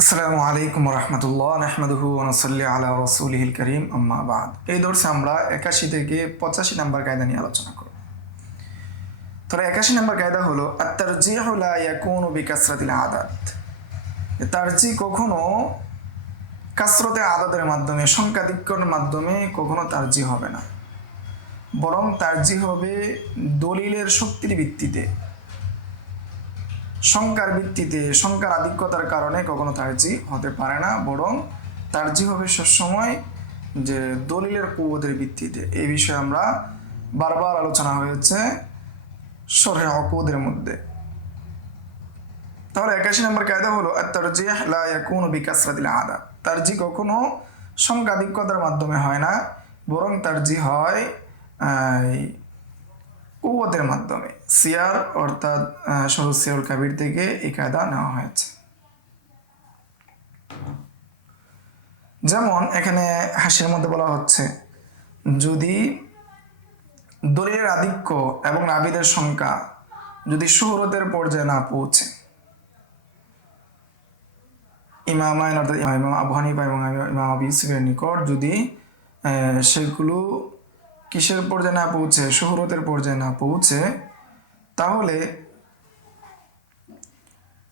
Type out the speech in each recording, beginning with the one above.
আসসালামু আলাইকুম রহমতুল্লাহ নাহমাদুহু ওয়া নুসাল্লি আলা রাসূলিহিল কারীম আম্মা বাদ। এই দর্শে আমরা 81 থেকে 85 নম্বর কায়দা নিয়ে আলোচনা করব। তাহলে 81 নম্বর কায়দা হলো আত-তারজিহু লা ইয়াকুনু বিকাসরাতিল আদাদ। তারজিহ কখনো কাসরতে আদাদের মাধ্যমে, সংখ্যাধিক্যের মাধ্যমে কখনো তারজিহ হবে না, বরং তারজিহ হবে দলিলের শক্তির ভিত্তিতে, সংখ্যার ভিত্তিতে। সংখ্যার আধিক্যতার কারণে কখনো তারজিহ হতে পারে না, বরং তারজিহ হবে সবসময় যে দলিলের কুওয়াতের ভিত্তিতে। এই বিষয়ে আমরা বারবার আলোচনা হয়েছে শরহে উকুদের মধ্যে। তাহলে 81 নম্বর কায়দা হলো আত-তারজিহ লা ইয়াকুনু বিকাসরাতিল আদাদ। তারজিহ কখনো সংখ্যাধিক্যতার মাধ্যমে হয় না, বরং তারজিহ হয় কুওয়াতের মাধ্যমে। সিয়ার অর্থাৎ সহজ সিয়ারুল কাবির থেকে এই কায়দা নেওয়া হয়েছে। যেমন এখানে হাসির মধ্যে বলা হচ্ছে, যদি দলিলের আধিক্য এবং রাবীদের সংখ্যা যদি শুহরতের পর্যায়ে না পৌঁছে, ইমামাইন অর্থাৎ ইমাম আবু হানিফা এবং ইমাম আবু ইউসুফের নিকট যদি সেগুলো কিসের পর্যায়ে না পৌঁছে, শুহরতের পর্যায়ে না পৌঁছে, তাহলে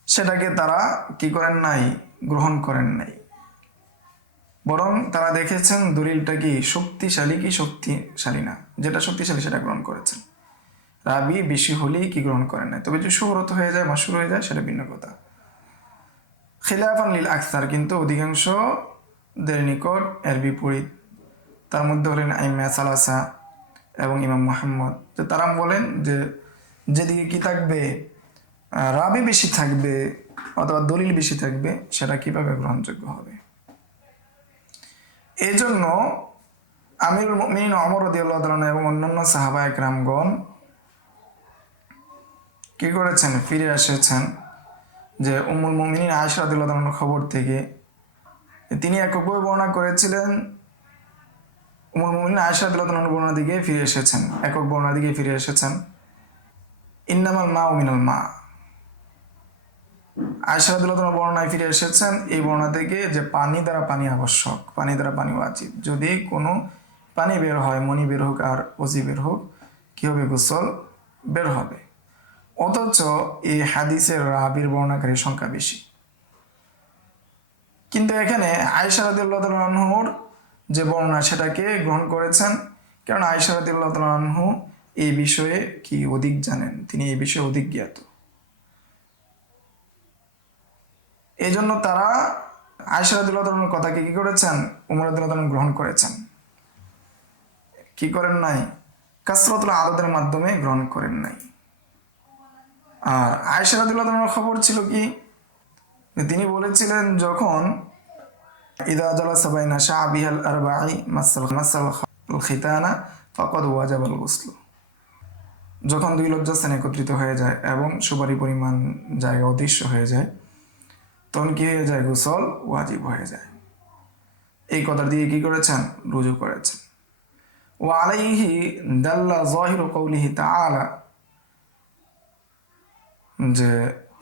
সেটাকে তারা কি করেন নাই, গ্রহণ করেন নাই, বরং তারা দেখেছেন দলিলটা কি শক্তিশালী কি শক্তিশালী না। যেটা শক্তিশালী সেটা গ্রহণ করেছেন, রাবি বেশি হলেই কি গ্রহণ করেন নাই। তবে যদি শুহরত হয়ে যায়, মাশহুর হয়ে যায়, সেটা ভিন্ন কথা। খিলাফান লিল আকসার, কিন্তু অধিকাংশদের নিকট এর বিপরীত। তার মধ্যে হলেন আইম্মা সালাসা এবং ইমাম মুহাম্মদ। যে তারা বলেন যে যেদিকে কি থাকবে, রাবি বেশি থাকবে অথবা দলিল বেশি থাকবে, সেটা কিভাবে গ্রহণযোগ্য হবে। এই জন্য আমিরুল মুমিনিন ওমর রাদিয়াল্লাহু তাআলা এবং অন্যান্য সাহাবা একরামগণ কি করেছেন, ফিরে এসেছেন যে উম্মুল মুমিনিন আয়েশা রাদিয়াল্লাহু তাআলার খবর থেকে। তিনি এককভাবে বর্ণনা করেছিলেন, উম্মুল মুমিনিন আয়েশা রাদিয়াল্লাহু তাআলার বর্ণনা দিকে ফিরে এসেছেন, একক বর্ণনা দিকে ফিরে এসেছেন। ইন্নামাল মাউ মিনাল মা, আয়েশা রাদিয়াল্লাহু তাআলার বর্ণনায় ফিরে এসেছেন এই বর্ণনা থেকে যে পানি দ্বারা পানি আবশ্যক, পানি দ্বারা পানি ওয়াজিব। যদি কোনো পানি বের হয়, মনি বের হোক আর ওজি বের হোক, কি হবে, গোসল বের হবে। অথচ এই হাদিসের রাবির বর্ণনাকারীর সংখ্যা বেশি। কিন্তু এখানে আয়েশা রাদিয়াল্লাহু তাআলা আনহুর যে বর্ণনা সেটাকে গ্রহণ করেছেন, কারণ আয়েশা রাদিয়াল্লাহু তাআলা আনহু এই বিষয়ে কি অধিক জানেন, তিনি এই বিষয়ে অধিক জ্ঞাত। এই জন্য তারা আয়েশা রাদিয়াল্লাহু তাআলার কথাকে কি করেছেন, উমর রাদিয়াল্লাহু তাআলা গ্রহণ করেছেন, কি করেন নাই, কাসরাতুল আদাদের মাধ্যমে গ্রহণ করেন নাই। আর আয়েশা রাদিয়াল্লাহু তাআলার খবর ছিল কি, তিনি বলেছিলেন যখন ইদা জালাসা বাইনা শাআবিহাল আরবাঈ মাসাল খিতানা ফাকাদ ওয়াজাবাল গুসল, যখন দুই লজ্জাস্থান একত্রিত হয়ে যায় এবং সুপারি পরিমাণ জায়গা অদৃশ্য হয়ে যায়, তখন কি হয়ে যায়, গোসল ওয়াজিব হয়ে যায়। এই কথার দিকে কি করেছেন, রুজু করেছেন। ওয়া আলাইহি দাল্লা যাহিরু কওলিহি তাআলা, যে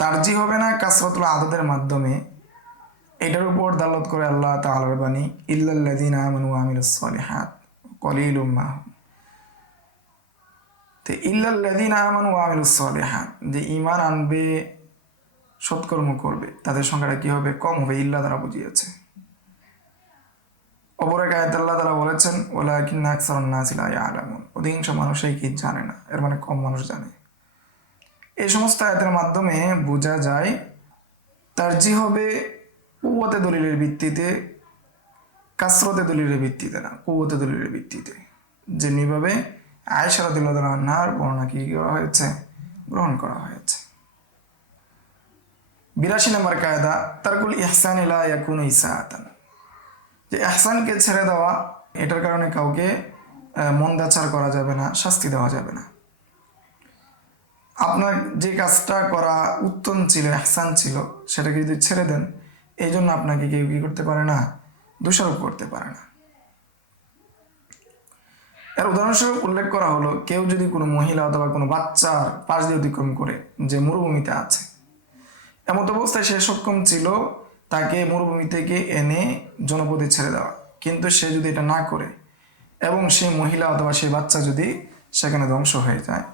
তারজিহ হবে না কাসরাতুল আদাদের মাধ্যমে, এটার উপর দালাত করে আল্লাহ তাআলার বাণী ইল্লাল্লাযীনা আমানু ওয়া আমিলুস সালিহাত কলিলুম মা হুম। তো ইল্লাল্লাযীনা আমানু ওয়া আমিলুস সালিহাত, যে ঈমান আনবে, সৎকর্ম করবে, তাদের সংখ্যাটা কি হবে, কম হবে। ইল্লা দ্বারা বুঝিয়েছে। অপর এক আয়াতে আল্লাহ তাআলা বলেছেন ওয়ালাকিন্না আকসারুন নাসি লা ইয়ালামুন, অধিকাংশ মানুষই কি জানে না, এর মানে কম মানুষ জানে। এই সমস্ত আয়াতের মাধ্যমে বোঝা যায় তারজিহ হবে কুওয়াতে দলিলের ভিত্তিতে, কাসরতে দলিলের ভিত্তিতে না, কুওয়াতে দলিলের ভিত্তিতে। যেমনিভাবে আয়েশা রাদিয়াল্লাহু তাআলা আনহার বর্ণনা কি করা হয়েছে, গ্রহণ করা হয়েছে। 82 নম্বর কায়দা তারকুল ইহসান লা ইয়াকুনু ইসাআতান, যে ইহসানকে ছেড়ে দেওয়া, এটার কারণে কাউকে মন্দাচার করা যাবে না, শাস্তি দেওয়া যাবে না। আপনার যে কাজটা করা উত্তম ছিল, ইহসান ছিল, সেটাকে যদি ছেড়ে দেন, এই জন্য আপনাকে কেউ কি করতে পারে না, দোষারোপ করতে পারে না। এর উদাহরণস্বরূপ উল্লেখ করা হলো, কেউ যদি কোনো মহিলা অথবা কোনো বাচ্চার পাশ দিয়ে অতিক্রম করে, যে মরুভূমিতে আছে, এমত অবস্থায় সে সক্ষম ছিল তাকে মরুভূমি থেকে এনে জনপদে ছেড়ে দেওয়া, কিন্তু সে যদি এটা না করে এবং সেই মহিলা অথবা সেই বাচ্চা যদি সেখানে ধ্বংস হয়ে যায়,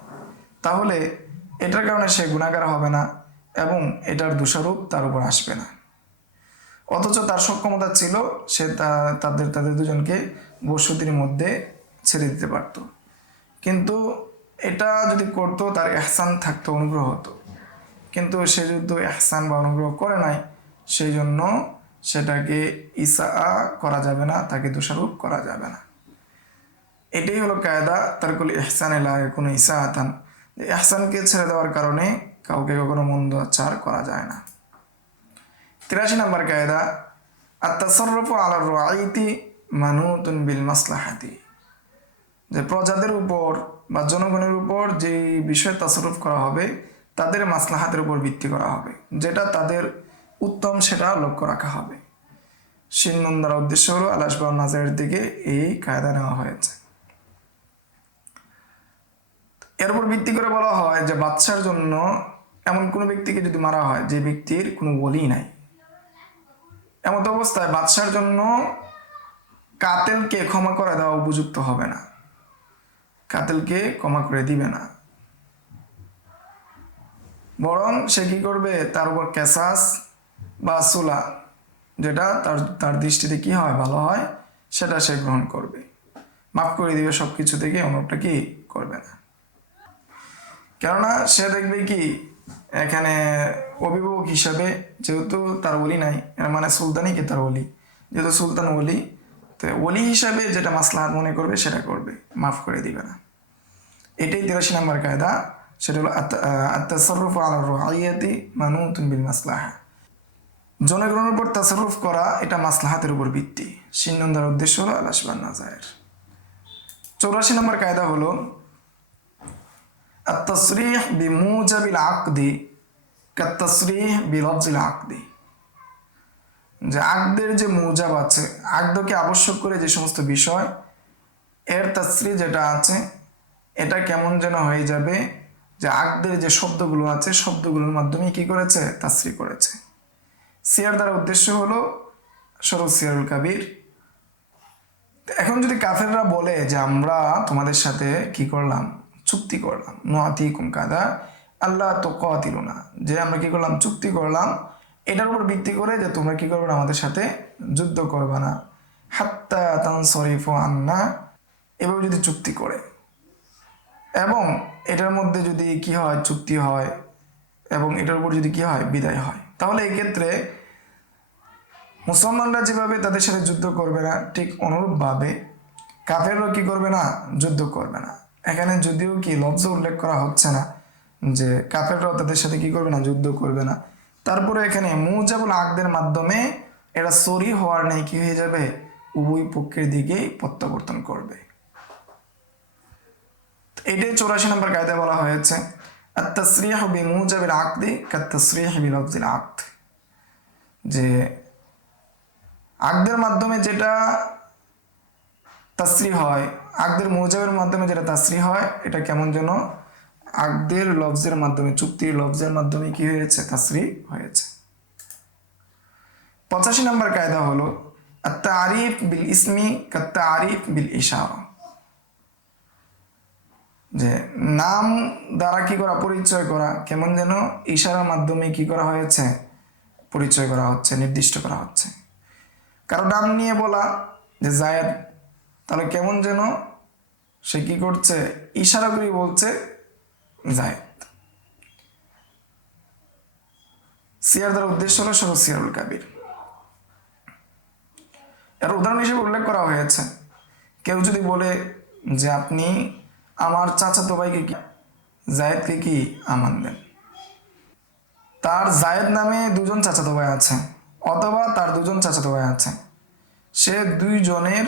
তাহলে এটার কারণে সে গুনাহগার হবে না এবং এটার দোষারোপ তার উপর আসবে না। অথচ তার সক্ষমতা ছিল সে তাদের দুজনকে বসতির মধ্যে ছেড়ে দিতে পারত, কিন্তু এটা যদি করতো তার ইহসান থাকতো, অনুগ্রহ হতো, কিন্তু সে যদি ইহসান বা অনুগ্রহ করে নাই, সেই জন্য সেটাকে ইসা করা যাবে না, তাকে দোষারোপ করা যাবে না। এটাই হলো কায়দা তারকুল ইহসান লা ইয়াকুনু ইসাআতান, ইহসানকে ছেড়ে দেওয়ার কারণে কাউকে কখনো মন্দ আচার করা যায় না। 83 নম্বর কায়দা আত-তাসাররুফু আলা রাঈতি মানুতুন বিল মাসলাহাতি, যে প্রজাদের উপর বা জনগণের উপর যে বিষয়ে তাসাররুফ করা হবে তাদের মাসলাহাতের উপর ভিত্তি করা হবে, যেটা তাদের উত্তম সেটা লক্ষ্য রাখা হবে। শিন্নুন দ্বারা উদ্দেশ্য হলো আল-আশবাহ নাজারের দিকে এই কায়দা নেওয়া হয়েছে। এর উপর ভিত্তি করে বলা হয় যে বাদশার জন্য এমন কোনো ব্যক্তিকে যদি মারা হয় যে ব্যক্তির কোনো ওলি নাই, এমত অবস্থায় বাদশার জন্য কাতেলকে ক্ষমা করে দেওয়া উপযুক্ত হবে না, কাতেলকে ক্ষমা করে দিবে না, বরং সে কি করবে, তার উপর কেসাস বা সুলা, যেটা তার দৃষ্টিতে কি হয়, ভালো হয়, সেটা সে গ্রহণ করবে, মাফ করে দিবে, সব কিছু থেকে অন্যটা কি করবে না। কেননা সে দেখবে কি এখানে অভিভাবক হিসাবে যেহেতু তার ওলি নাই, এর মানে সুলতানই কে তার ওলি, যেহেতু সুলতান ওলি, তো ওলি হিসাবে যেটা মাসলাহাত মনে করবে সেটা করবে, মাফ করে দিবে না। এটাই 83 নম্বর কায়দা, সেটা হলো আত-তাসাররুফু আলা রাঈয়াতি মানুতুন বিল মাসলাহা, জনগণের উপর তাসাররুফ করা এটা মাসলাহাতের উপর ভিত্তি। শিন্নুন দ্বারা উদ্দেশ্য হলো আল-আশবাহ নাজায়ের। 84 নম্বর কায়দা হলো التصريح بموجب العقد كالتصريح بلفظ العقد, যে আকদের যে মুজাব আছে, আকদকে আবশ্যক করে যে সমস্ত বিষয়, এর তাসরিহ যেটা আছে এটা কেমন যেন হয়ে যাবে, যে আকদের যে শব্দগুলো আছে শব্দগুলোর মাধ্যমে কি করেছে, তাসরিহ করেছে। সিয়ার দ্বারা উদ্দেশ্য হলো শরৎ সিয়ারুল কাবির। এখন যদি কাফেররা বলে যে আমরা তোমাদের সাথে কি করলাম, চুক্তি করলাম, নুআতিকুম কাদা আল্লাহ তুকাতিলুনা, যে আমরা কি করলাম, চুক্তি করলাম এটার উপর ভিত্তি করে যে তোমরা কি করবে না, আমাদের সাথে যুদ্ধ করবে না, হাত্তা তানসরিফু আন্না, এভাবে যদি চুক্তি করে এবং এটার মধ্যে যদি কি হয়, চুক্তি হয় এবং এটার উপর যদি কি হয়, বিদায় হয়, তাহলে এই ক্ষেত্রে মুসলমানরা যেভাবে তাদের সাথে যুদ্ধ করবে না, ঠিক অনুরূপভাবে কাফেররাও কি করবে না, যুদ্ধ করবে না। এখানে যদিও কি লফজ উল্লেখ করা হচ্ছে না যে কাফেররাও তাদের সাথে কি করবে না, যুদ্ধ করবে না, তারপরে এখানে মুজাবুল আকদের মাধ্যমে এটা সরি হওয়ার নেই কি হয়ে যাবে, উভয় পক্ষের দিকেই প্রত্যাবর্তন করবে। এটাই 84 নম্বর কায়দা বলা হয়েছে আত-তাসরিহু বিমুজাবিল আকদি কাত-তাসরিহি বিলফজিল আকদ, যে আকদের মাধ্যমে যেটা তাসরিহ হয়, আকদের মুজাবের মাধ্যমে যেটা তাসরিহ হয়, এটা কেমন যেন আকদের লফজের মাধ্যমে, চুক্তির লফজের মাধ্যমে কি হয়েছে, তাসরিহ হয়েছে। 85 নম্বর কায়দা হলো আত-তারিফ বিল ইসমি কাত-তারিফ বিল ইশারা, যে নাম দ্বারা কি করা, পরিচয় করা, কেমন যেন ইশারার মাধ্যমে কি করা হয়েছে, পরিচয় করা হচ্ছে, নির্দিষ্ট করা হচ্ছে। কারো নাম নিয়ে বলা যে জায়েদ, তাহলে কেমন যেন সে কি করছে, ইশারা করে বলছে জায়েদ। সিয়ার দ্বারা উদ্দেশ্য হলো শরৎ সিয়ারুল কাবির। এর উদাহরণ হিসেবে উল্লেখ করা হয়েছে, কেউ যদি বলে যে আপনি আমার চাচাতো ভাইকে কি, জায়েদকে কি আমান দেন, তার জায়েদ নামে দুজন চাচাতো ভাই আছে অথবা তার দুজন চাচাতো ভাই আছে, সে দুইজনের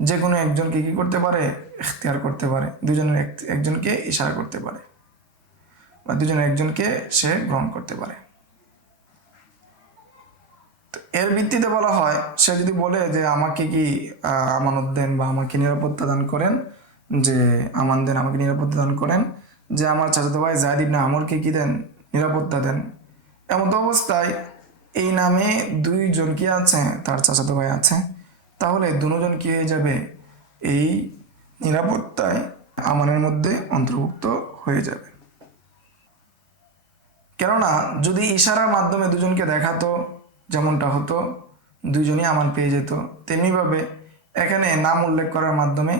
যে কোনো একজনকে কি করতে পারে, ইখতিয়ার করতে পারে, দুজনের একজনকে ইশারা করতে পারে বা দুজনের একজনকে সে গ্রহণ করতে পারে। এর ভিত্তিতে বলা হয়, সে যদি বলে যে আমাকে কি আমানত দেন বা আমাকে নিরাপত্তা দান করেন, যে আমান দেন, আমাকে নিরাপত্তা দান করেন, যে আমার চাচাতো ভাই জায়েদ ইবনে আমরকে কি দেন, নিরাপত্তা দেন, এমন অবস্থায় এই নামে দুইজন কি আছে, তার চাচাতো ভাই আছে, তাহলে দুজন কি হয়ে যাবে, এই নিরাপত্তায় আমানের মধ্যে অন্তর্ভুক্ত হয়ে যাবে। কেননা যদি ইশারার মাধ্যমে দুজনকে দেখাতো যেমনটা হতো, দুজনই আমান পেয়ে যেত, তেমনিভাবে এখানে নাম উল্লেখ করার মাধ্যমে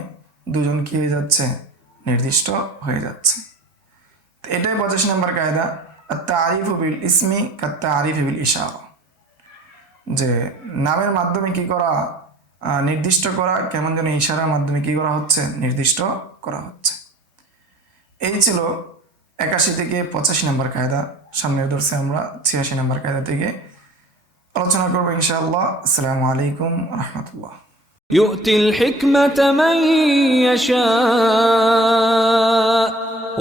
দুজন কি হয়ে যাচ্ছে, নির্দিষ্ট হয়ে যাচ্ছে। এটাই 85 নম্বর কায়দা, আত-তারিফু বিল ইসমি কাত-তারিফি বিল ইশারা, যে নামের মাধ্যমে কি করা, নির্দিষ্ট করা, কেমন যেন ইশারার মাধ্যমে কি করা হচ্ছে, নির্দিষ্ট করা হচ্ছে। এই ছিল 81 থেকে 85 নম্বর কায়দা। সামনের দর্শে আমরা 86 নম্বর কায়দা থেকে আলোচনা করবো ইনশাআল্লাহ। আসসালামু আলাইকুম রহমতুল্লাহ। يؤتي الحكمة من يشاء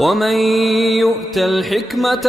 ومن يؤت الحكمة